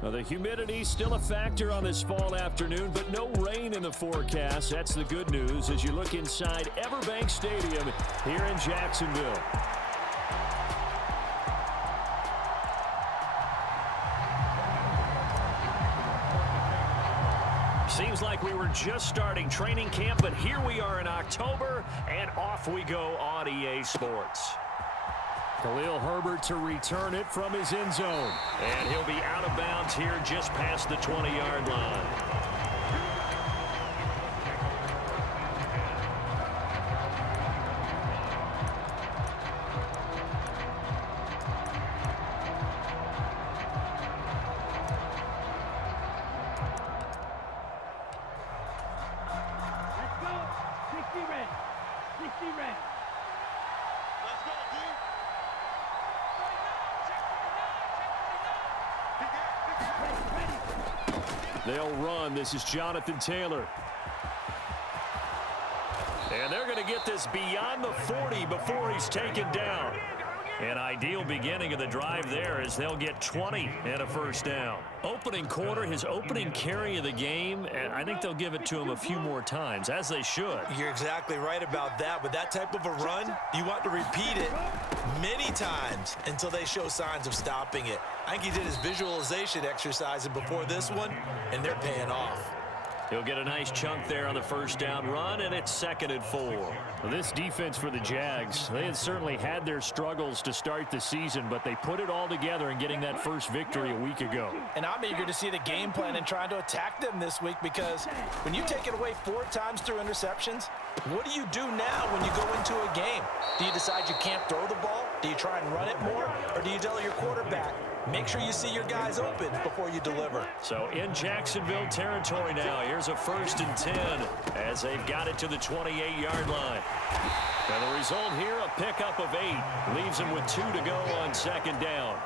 Well, the humidity still a factor on this fall afternoon, but no rain in the forecast. That's the good news as you look inside Everbank Stadium here in Jacksonville. Seems like we were just starting training camp, but here we are in October, and off we go on EA Sports. Khalil Herbert to return it from his end zone. And he'll be out of bounds here just past the 20-yard line. Let's go. 60 red. 60 red. Let's go, dude. They'll run. This is Jonathan Taylor. And they're going to get this beyond the 40 before he's taken down. An ideal beginning of the drive there as they'll get 20 and a first down. Opening quarter, his opening carry of the game, and I think they'll give it to him a few more times, as they should. You're exactly right about that. With that type of a run, you want to repeat it many times until they show signs of stopping it. I think he did his visualization exercises before this one, and they're paying off. He'll get a nice chunk there on the first down run, and it's 2nd and 4. Well, this defense for the Jags, they had certainly had their struggles to start the season, but they put it all together in getting that first victory a week ago. And I'm eager to see the game plan and trying to attack them this week, because when you take it away 4 times through interceptions, what do you do now when you go into a game? Do you decide you can't throw the ball? Do you try and run it more? Or do you tell your quarterback, make sure you see your guys open before you deliver? So in Jacksonville territory now, here's a 1st and 10 as they've got it to the 28-yard line. And the result here, a pickup of 8. Leaves them with 2 to go on 2nd down.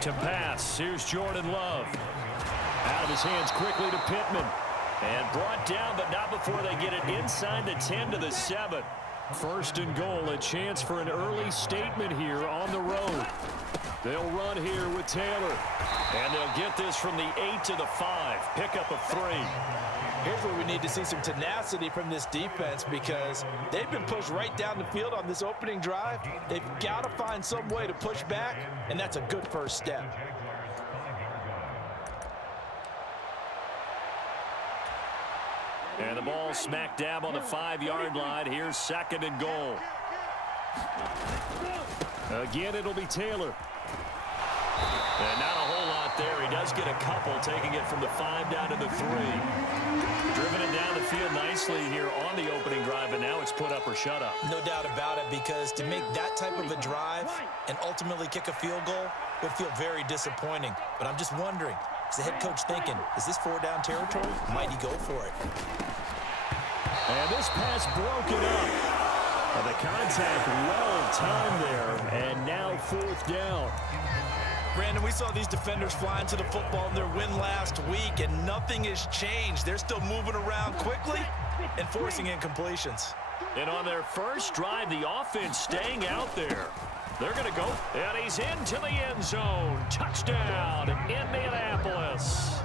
To pass, here's Jordan Love. Out of his hands quickly to Pittman. And brought down, but not before they get it inside the 10 to the 7. 1st and goal, a chance for an early statement here on the road. They'll run here with Taylor. And they'll get this from the 8 to the 5. Pickup of 3. Here's where we need to see some tenacity from this defense, because they've been pushed right down the field on this opening drive. They've got to find some way to push back, and that's a good first step. And the ball smack dab on the 5-yard line. Here's 2nd and goal. Again, it'll be Taylor. And not a whole lot there. He does get a couple, taking it from the 5 down to the 3. Driven it down the field nicely here on the opening drive, and now it's put up or shut up. No doubt about it, because to make that type of a drive and ultimately kick a field goal would feel very disappointing. But I'm just wondering, is the head coach thinking, is this 4-down territory? Might he go for it? And this pass broken up. And the contact well timed there, and now 4th down. Brandon, we saw these defenders flying to the football in their win last week, and nothing has changed. They're still moving around quickly and forcing incompletions. And on their first drive, the offense staying out there. They're going to go, and he's into the end zone. Touchdown, Indianapolis.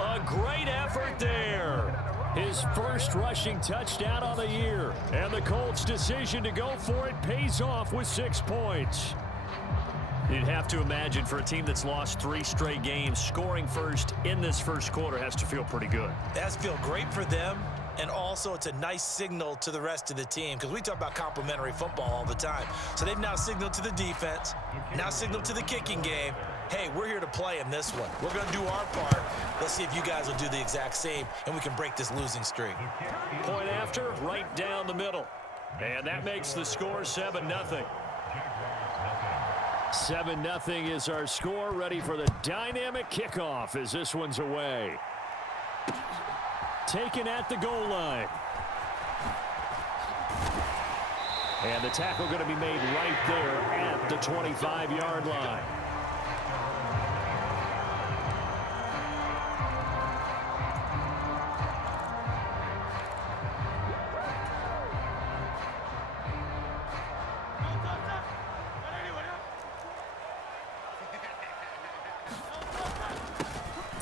A great effort there. His first rushing touchdown on the year. And the Colts' decision to go for it pays off with 6 points. You'd have to imagine for a team that's lost 3 straight games, scoring first in this first quarter has to feel pretty good. It has to feel great for them, and also it's a nice signal to the rest of the team, because we talk about complimentary football all the time. So they've now signaled to the defense, now signaled to the kicking game, hey, we're here to play in this one. We're going to do our part. Let's see if you guys will do the exact same, and we can break this losing streak. Point after, right down the middle. And that makes the score 7-0. 7-0 is our score, ready for the dynamic kickoff as this one's away. Taken at the goal line. And the tackle going to be made right there at the 25-yard line.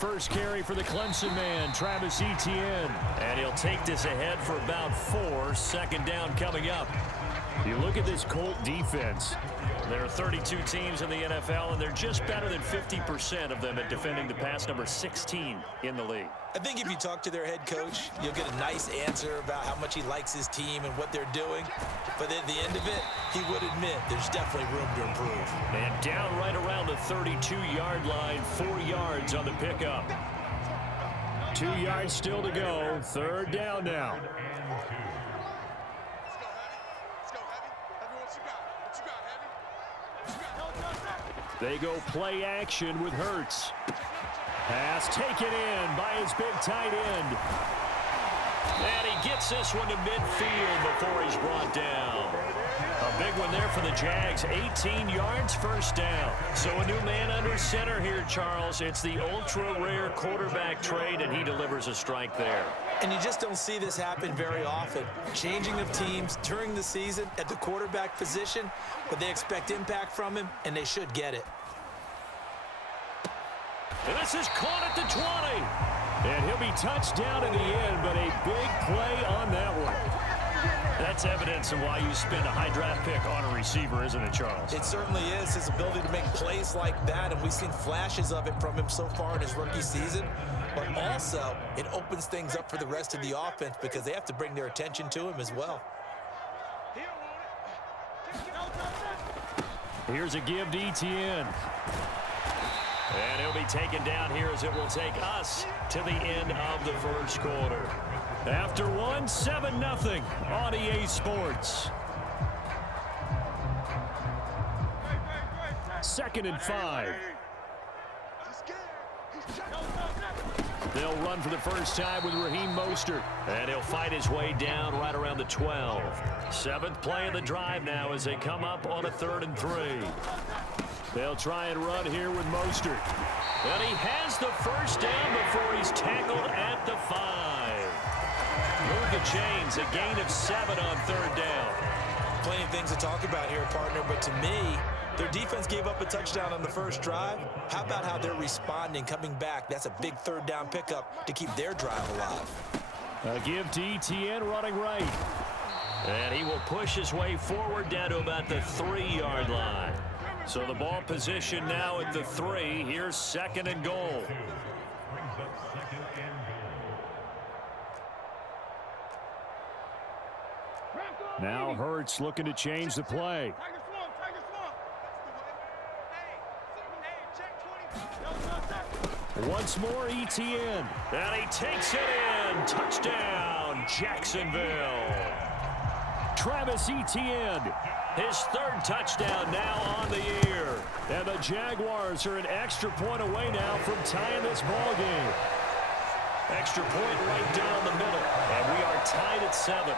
first carry for the Clemson man, Travis Etienne. And he'll take this ahead for about 4. Second down coming up. You look at this Colt defense. There are 32 teams in the NFL, and they're just better than 50% of them at defending the pass, number 16 in the league. I think if you talk to their head coach, you'll get a nice answer about how much he likes his team and what they're doing. But at the end of it, he would admit there's definitely room to improve. And down right around the 32-yard line, 4 yards on the pickup. 2 yards still to go. Third down now. They go play action with Hurts. Pass taken in by his big tight end. And he gets this one to midfield before he's brought down. A big one there for the Jags. 18 yards, first down. So a new man under center here, Charles. It's the ultra-rare quarterback trade, and he delivers a strike there. And you just don't see this happen very often. Changing of teams during the season at the quarterback position, but they expect impact from him, and they should get it. And this is caught at the 20. And he'll be touched down in the end, but a big play on that one. That's evidence of why you spend a high draft pick on a receiver, isn't it, Charles? It certainly is. His ability to make plays like that, and we've seen flashes of it from him so far in his rookie season. But also, it opens things up for the rest of the offense because they have to bring their attention to him as well. Here's a give to Etienne. And he'll be taken down here as it will take us to the end of the first quarter. After 7-0 on EA Sports. 2nd and 5. They'll run for the first time with Raheem Mostert. And he'll fight his way down right around the 12. 7th play of the drive now as they come up on a 3rd and 3. They'll try and run here with Mostert. And he has the first down before he's tackled at the 5. Move the chains, a gain of 7 on 3rd down. Plenty of things to talk about here, partner, but to me, their defense gave up a touchdown on the first drive. How about how they're responding, coming back? That's a big 3rd down pickup to keep their drive alive. A give to Etienne running right. And he will push his way forward down to about the 3-yard line. So the ball position now at the 3. Here's 2nd and goal. Now Hurts looking to change the play. Once more Etienne. And he takes it in. Touchdown, Jacksonville. Travis Etienne. His 3rd touchdown now on the year. And the Jaguars are an extra point away now from tying this ball game. Extra point right down the middle. And we are tied at 7.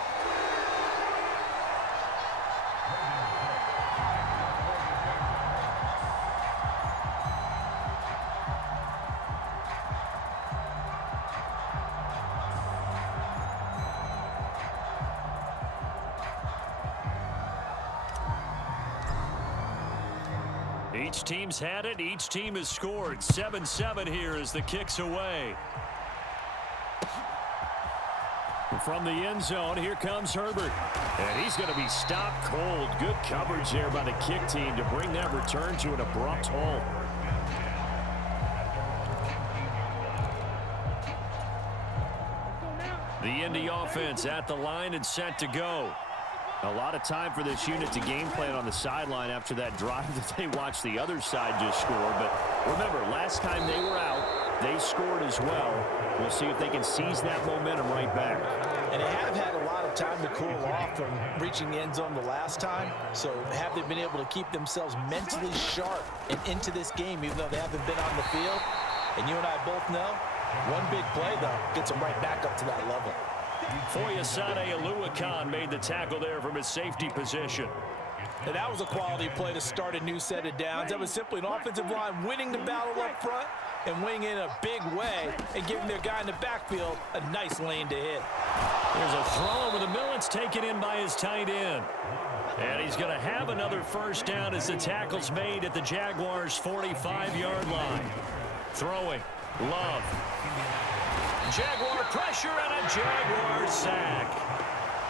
Each team's had it. Each team has scored. 7-7 here as the kick's away. From the end zone, here comes Herbert. And he's going to be stopped cold. Good coverage there by the kick team to bring that return to an abrupt halt. The Indy offense at the line and set to go. A lot of time for this unit to game plan on the sideline after that drive that they watched the other side just score. But remember, last time they were out, they scored as well. We'll see if they can seize that momentum right back. And they have had a lot of time to cool off from reaching the end zone the last time. So have they been able to keep themselves mentally sharp and into this game, even though they haven't been on the field? And you and I both know, one big play, though, gets them right back up to that level. Foyesade Oluwakan made the tackle there from his safety position. And that was a quality play to start a new set of downs. That was simply an offensive line winning the battle up front and winning in a big way and giving their guy in the backfield a nice lane to hit. There's a throw over the middle. It's taken in by his tight end. And he's going to have another first down as the tackle's made at the Jaguars' 45-yard line. Throwing Love. Jaguar pressure and a Jaguar sack.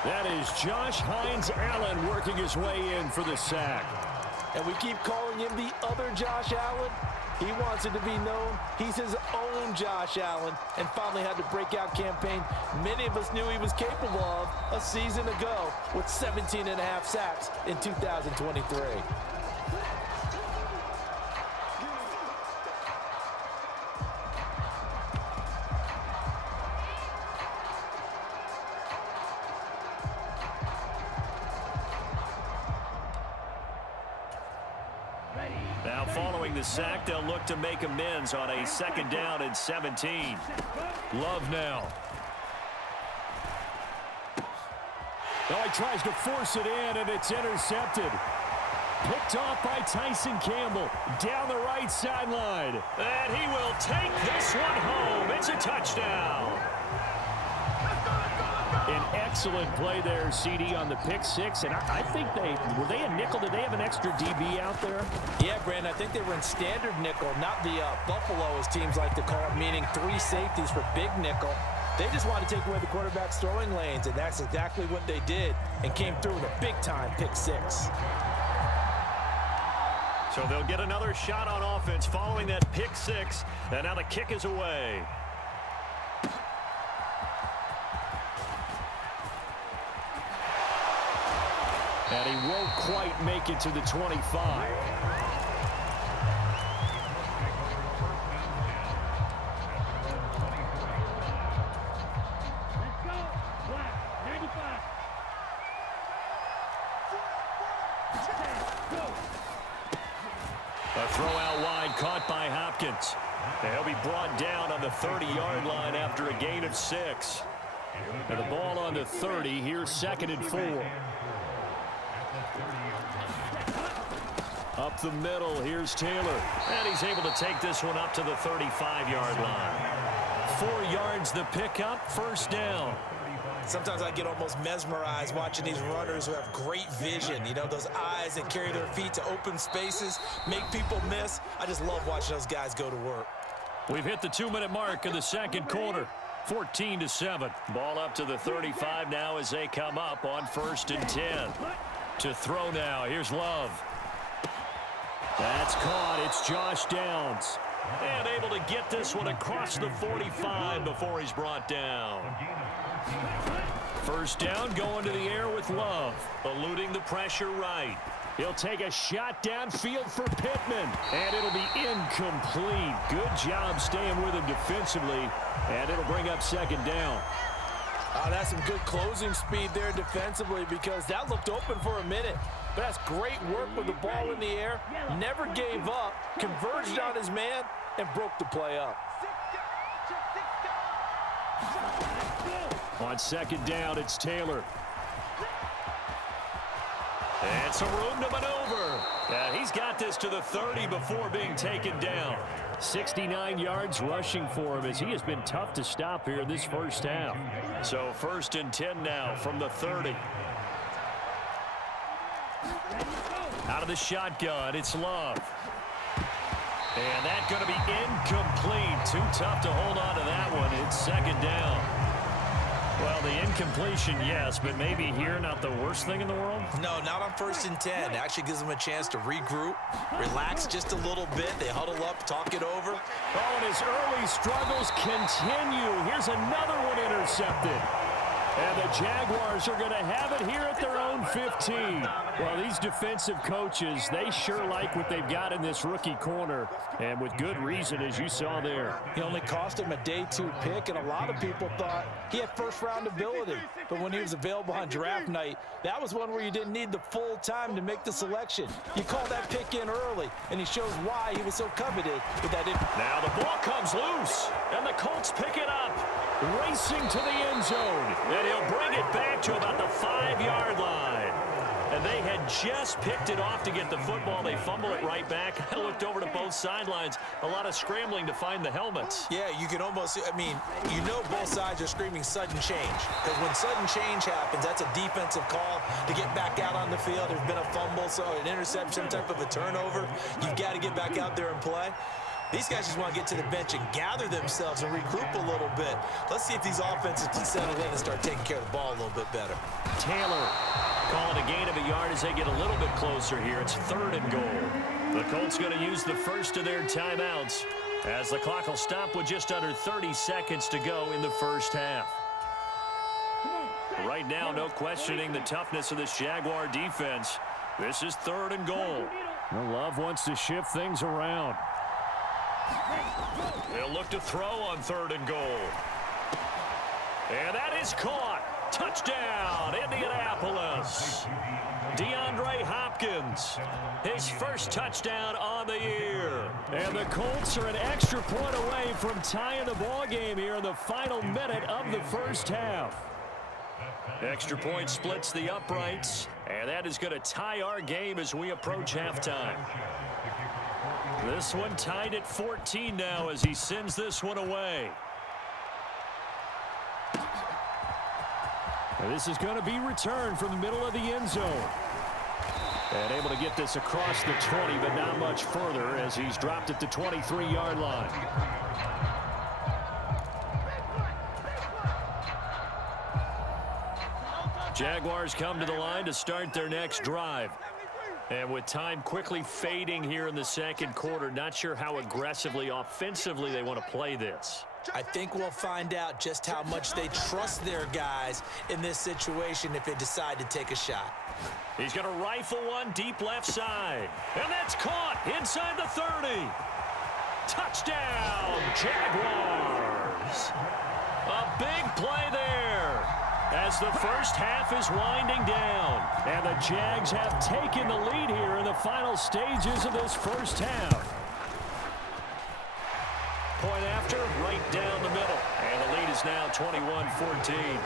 That is Josh Hines Allen working his way in for the sack. And we keep calling him the other Josh Allen. He wants it to be known he's his own Josh Allen and finally had the breakout campaign many of us knew he was capable of a season ago with 17.5 sacks in 2023. Now following the sack, they'll look to make amends on a 2nd down and 17. Love now. Now he tries to force it in, and it's intercepted. Picked off by Tyson Campbell down the right sideline. And he will take this one home. It's a touchdown. An excellent play there, CD, on the pick six. And I think were they a nickel? Did they have an extra DB out there? Yeah, Brandon, I think they were in standard nickel, not the Buffalo, as teams like to call it, meaning 3 safeties for big nickel. They just want to take away the quarterback's throwing lanes, and that's exactly what they did and came through with a big-time pick six. So they'll get another shot on offense following that pick six, and now the kick is away. And he won't quite make it to the 25. Let's go. Black, 95. Go. A throw out wide caught by Hopkins. And he'll be brought down on the 30-yard line after a gain of 6. And the ball on the 30. Here's 2nd and 4. Up the middle, here's Taylor. And he's able to take this one up to the 35-yard line. 4 yards the pickup, 1st down. Sometimes I get almost mesmerized watching these runners who have great vision. You know, those eyes that carry their feet to open spaces, make people miss. I just love watching those guys go to work. We've hit the 2-minute mark of the 2nd quarter. 14-7. Ball up to the 35 now as they come up on 1st and 10. To throw now, here's Love. That's caught. It's Josh Downs. And able to get this one across the 45 before he's brought down. 1st down, going to the air with Love. Eluding the pressure right. He'll take a shot downfield for Pittman. And it'll be incomplete. Good job staying with him defensively. And it'll bring up 2nd down. That's some good closing speed there defensively because that looked open for a minute. But that's great work with the ball in the air. Never gave up, converged on his man, and broke the play up. On 2nd down, it's Taylor. And some room to maneuver. He's got this to the 30 before being taken down. 69 yards rushing for him as he has been tough to stop here in this 1st half. So 1st and 10 now from the 30. Out of the shotgun, it's Love. And that's going to be incomplete. Too tough to hold on to that one. It's 2nd down. Well, the incompletion, yes, but maybe here not the worst thing in the world? No, not on 1st and 10. It actually gives them a chance to regroup, relax just a little bit. They huddle up, talk it over. Oh, and his early struggles continue. Here's another one intercepted. And the Jaguars are going to have it here at their own 15. Well, these defensive coaches, they sure like what they've got in this rookie corner. And with good reason, as you saw there. He only cost him a day 2 pick, and a lot of people thought he had 1st-round ability. But when he was available on draft night, that was one where you didn't need the full time to make the selection. You call that pick in early, and he shows why he was so coveted with that. Now the ball comes loose, and the Colts pick it up. Racing to the end zone, and he'll bring it back to about the 5-yard line. And they had just picked it off to get the football. They fumble it right back. I looked over to both sidelines. A lot of scrambling to find the helmets. Yeah, you can almost, I mean, you know both sides are screaming sudden change. Because when sudden change happens, that's a defensive call to get back out on the field. There's been a fumble, so an interception, some type of a turnover. You've got to get back out there and play. These guys just want to get to the bench and gather themselves and regroup a little bit. Let's see if these offenses can settle in and start taking care of the ball a little bit better. Taylor calling a gain of a yard as they get a little bit closer here. It's 3rd and goal. The Colts going to use the first of their timeouts as the clock will stop with just under 30 seconds to go in the first half. Right now, no questioning the toughness of this Jaguar defense. This is 3rd and goal. Well, Love wants to shift things around. They'll look to throw on 3rd and goal. And that is caught. Touchdown, Indianapolis. DeAndre Hopkins, his first touchdown on the year. And the Colts are an extra point away from tying the ball game here in the final minute of the first half. Extra point splits the uprights, and that is going to tie our game as we approach halftime. This one tied at 14 now as he sends this one away. And this is going to be returned from the middle of the end zone. And able to get this across the 20, but not much further as he's dropped at the 23-yard line. Jaguars come to the line to start their next drive. And with time quickly fading here in the second quarter, not sure how aggressively, offensively they want to play this. I think we'll find out just how much they trust their guys in this situation if they decide to take a shot. He's going to rifle one deep left side. And that's caught inside the 30. Touchdown, Jaguars. A big play there as the first half is winding down. And the Jags have taken the lead here in the final stages of this first half. Point after, right down the middle. And the lead is now 21-14.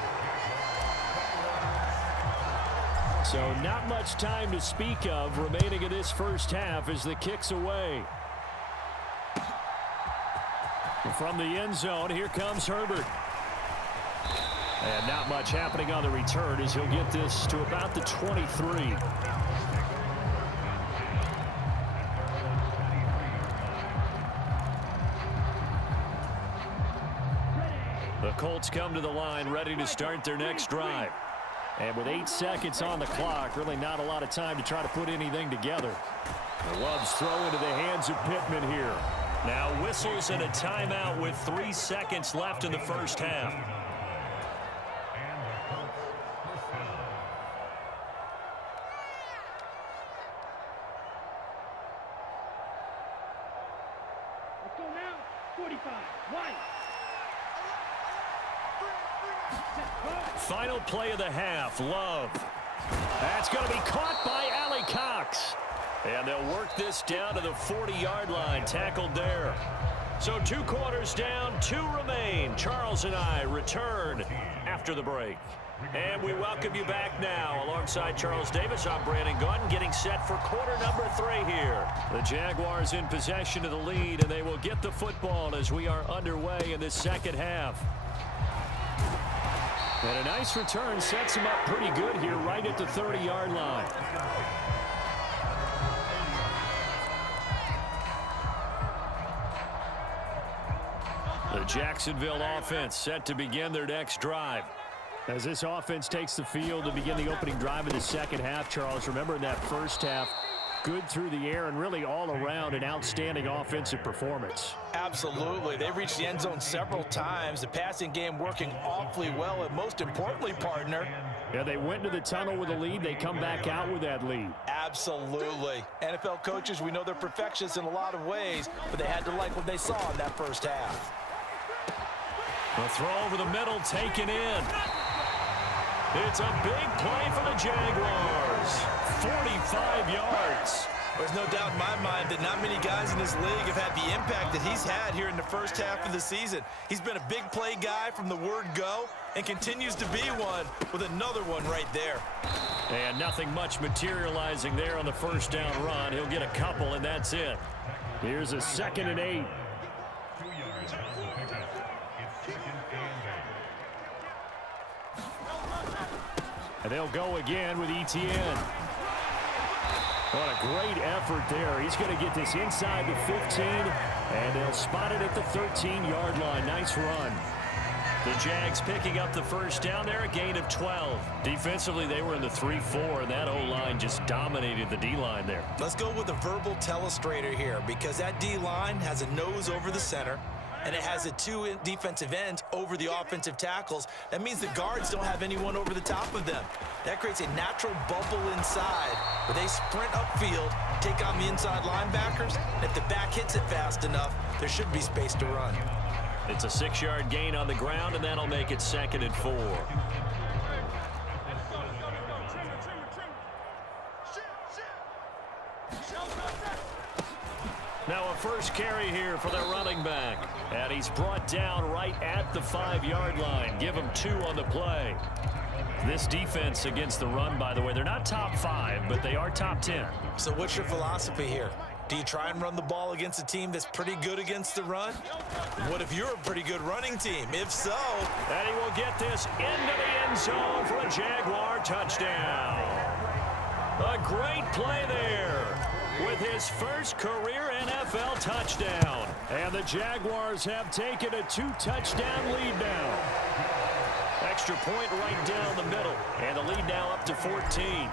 So not much time to speak of remaining in this first half as the kick's away. From the end zone, here comes Herbert. And not much happening on the return as he'll get this to about the 23. The Colts come to the line ready to start their next drive. And with 8 seconds on the clock, really not a lot of time to try to put anything together. The Love's throw into the hands of Pittman here. Now whistles and a timeout with 3 seconds left in the first half. Let's go now. 45. White. Final play of the half, Love. That's going to be caught by Allie Cox. And they'll work this down to the 40-yard line, tackled there. So 2 quarters down, 2 remain. Charles and I return after the break. And we welcome you back now. Alongside Charles Davis, I'm Brandon Gordon, getting set for quarter number 3 here. The Jaguars in possession of the lead, and they will get the football as we are underway in this second half. And a nice return sets him up pretty good here right at the 30-yard line. The Jacksonville offense set to begin their next drive. As this offense takes the field to begin the opening drive of the second half, Charles, remember in that first half, good through the air and really all around an outstanding offensive performance. Absolutely. They reached the end zone several times. The passing game working awfully well, and most importantly, partner. Yeah, they went to the tunnel with a lead. They come back out with that lead. Absolutely. NFL coaches, we know they're perfectionists in a lot of ways, but they had to like what they saw in that first half. The throw over the middle taken in. It's a big play for the Jaguars. 45 yards. There's no doubt in my mind that not many guys in this league have had the impact that he's had here in the first half of the season. He's been a big play guy from the word go and continues to be one with another one right there. And nothing much materializing there on the first down run. He'll get a couple, and that's it. Here's a 2nd and 8. And they'll go again with ETN. What a great effort there. He's going to get this inside the 15, and they'll spot it at the 13-yard line. Nice run. The Jags picking up the first down there, a gain of 12. Defensively, they were in the 3-4, and that O-line just dominated the D-line there. Let's go with a verbal telestrator here, because that D-line has a nose over the center, and it has a two defensive ends over the offensive tackles. That means the guards don't have anyone over the top of them. That creates a natural bubble inside where they sprint upfield, take on the inside linebackers, and if the back hits it fast enough, there should be space to run. It's a 6-yard gain on the ground, and that'll make it 2nd and 4. Now a first carry here for their running back. And he's brought down right at the 5-yard line. Give him 2 on the play. This defense against the run, by the way, they're not top 5, but they are top 10. So what's your philosophy here? Do you try and run the ball against a team that's pretty good against the run? What if you're a pretty good running team? If so... And he will get this into the end zone for a Jaguar touchdown. A great play there with his first career NFL touchdown. And the Jaguars have taken a 2-touchdown lead now. Extra point right down the middle. And the lead now up to 14.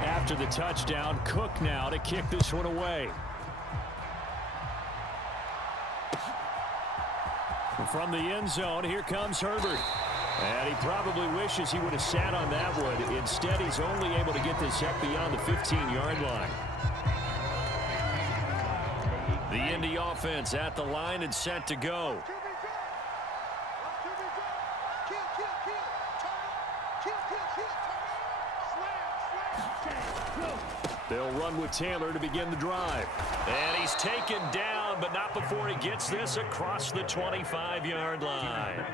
After the touchdown, Cook now to kick this one away. From the end zone, here comes Herbert. And he probably wishes he would have sat on that one. Instead, he's only able to get this up beyond the 15-yard line. The Indy offense at the line and set to go. They'll run with Taylor to begin the drive. And he's taken down, but not before he gets this across the 25-yard line.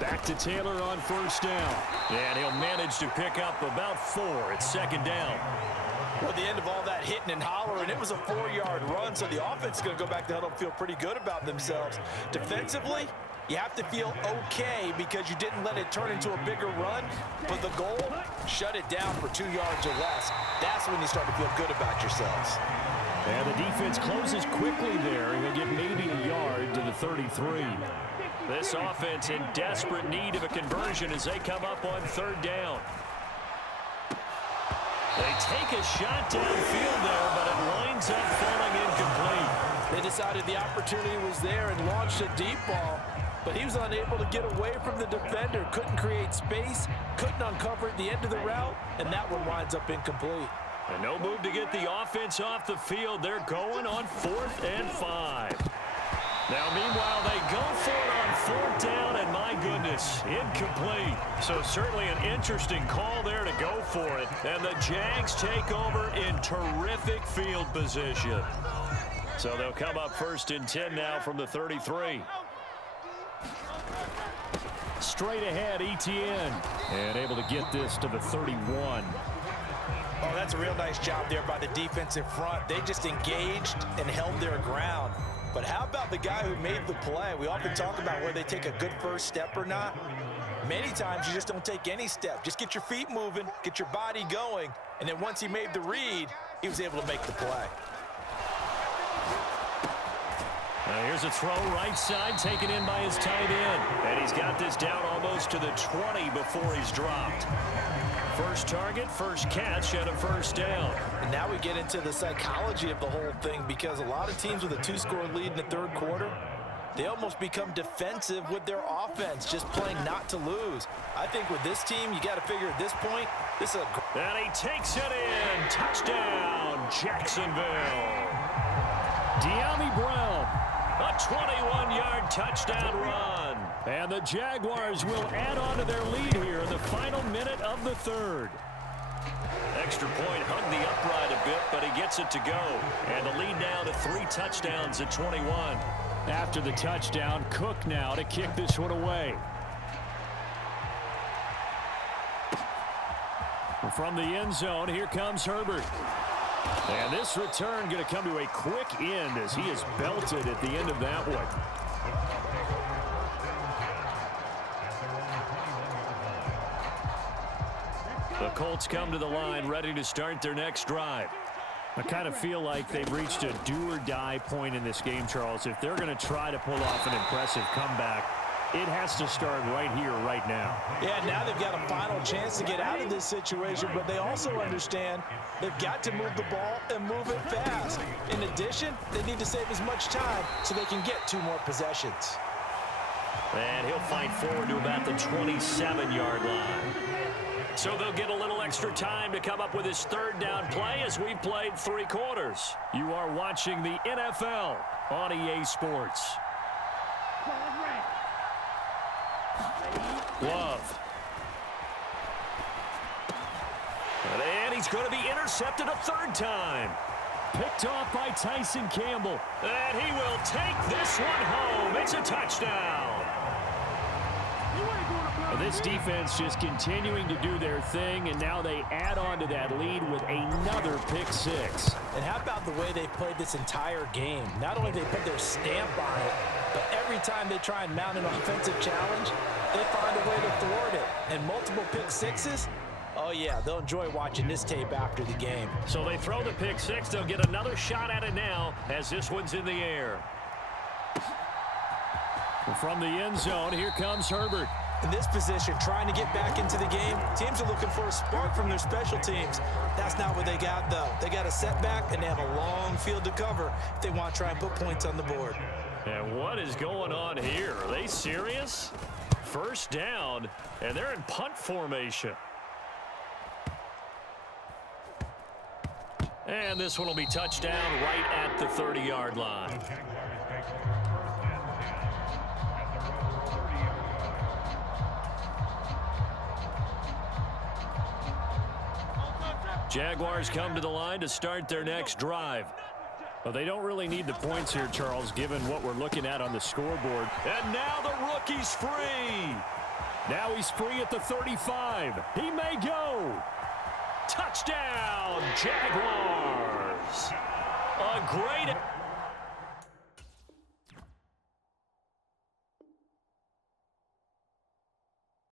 Back to Taylor on first down. And he'll manage to pick up about 4. It's 2nd down. Well, at the end of all that hitting and hollering, it was a 4-yard run, so the offense is going to go back to huddle and feel pretty good about themselves. Defensively, you have to feel okay because you didn't let it turn into a bigger run. But the goal, shut it down for 2 yards or less. That's when you start to feel good about yourselves. And the defense closes quickly there. He'll get maybe a yard to the 33. This offense in desperate need of a conversion as they come up on 3rd down. They take a shot downfield there, but it winds up falling incomplete. They decided the opportunity was there and launched a deep ball, but he was unable to get away from the defender, couldn't create space, couldn't uncover at the end of the route, and that one winds up incomplete. And no move to get the offense off the field. They're going on 4th and 5. Now, meanwhile, they go for it on 4th down, and my goodness, incomplete. So certainly an interesting call there to go for it. And the Jags take over in terrific field position. So they'll come up 1st and 10 now from the 33. Straight ahead, Etienne. And able to get this to the 31. Oh, that's a real nice job there by the defensive front. They just engaged and held their ground. But how about the guy who made the play? We often talk about whether they take a good first step or not. Many times you just don't take any step. Just get your feet moving, get your body going, and then once he made the read, he was able to make the play. Here's a throw right side taken in by his tight end. And he's got this down almost to the 20 before he's dropped. First target, first catch, and a 1st down. And now we get into the psychology of the whole thing because a lot of teams with a 2-score lead in the 3rd quarter, they almost become defensive with their offense, just playing not to lose. I think with this team, you got to figure at this point, this is a... And he takes it in. Touchdown, Jacksonville. De'Ami Brown, a 21-yard touchdown run. And the Jaguars will add on to their lead here in the final minute of the 3rd. Extra point hugged the upright a bit, but he gets it to go. And the lead now to 3 touchdowns at 21. After the touchdown, Cook now to kick this one away. From the end zone, here comes Herbert. And this return going to come to a quick end as he is belted at the end of that one. The Colts come to the line ready to start their next drive. I kind of feel like they've reached a do-or-die point in this game, Charles. If they're going to try to pull off an impressive comeback, it has to start right here, right now. Yeah, now they've got a final chance to get out of this situation, but they also understand they've got to move the ball and move it fast. In addition, they need to save as much time so they can get 2 more possessions. And he'll fight forward to about the 27-yard line. So they'll get a little extra time to come up with his 3rd down play as we've played 3 quarters. You are watching the NFL on EA Sports. Love. And he's going to be intercepted a 3rd time. Picked off by Tyson Campbell. And he will take this one home. It's a touchdown. This defense just continuing to do their thing, and now they add on to that lead with another pick 6. And how about the way they've played this entire game? Not only do they put their stamp on it, but every time they try and mount an offensive challenge, they find a way to thwart it. And multiple pick 6s, oh yeah, they'll enjoy watching this tape after the game. So they throw the pick 6. They'll get another shot at it now as this one's in the air. From the end zone, here comes Herbert. In this position, trying to get back into the game, teams are looking for a spark from their special teams. That's not what they got, though. They got a setback, and they have a long field to cover if they want to try and put points on the board. And what is going on here? Are they serious? 1st down, and they're in punt formation. And this one will be touchdown right at the 30-yard line. Jaguars come to the line to start their next drive. Well, they don't really need the points here, Charles, given what we're looking at on the scoreboard. And now the rookie's free. Now he's free at the 35. He may go. Touchdown, Jaguars. A great...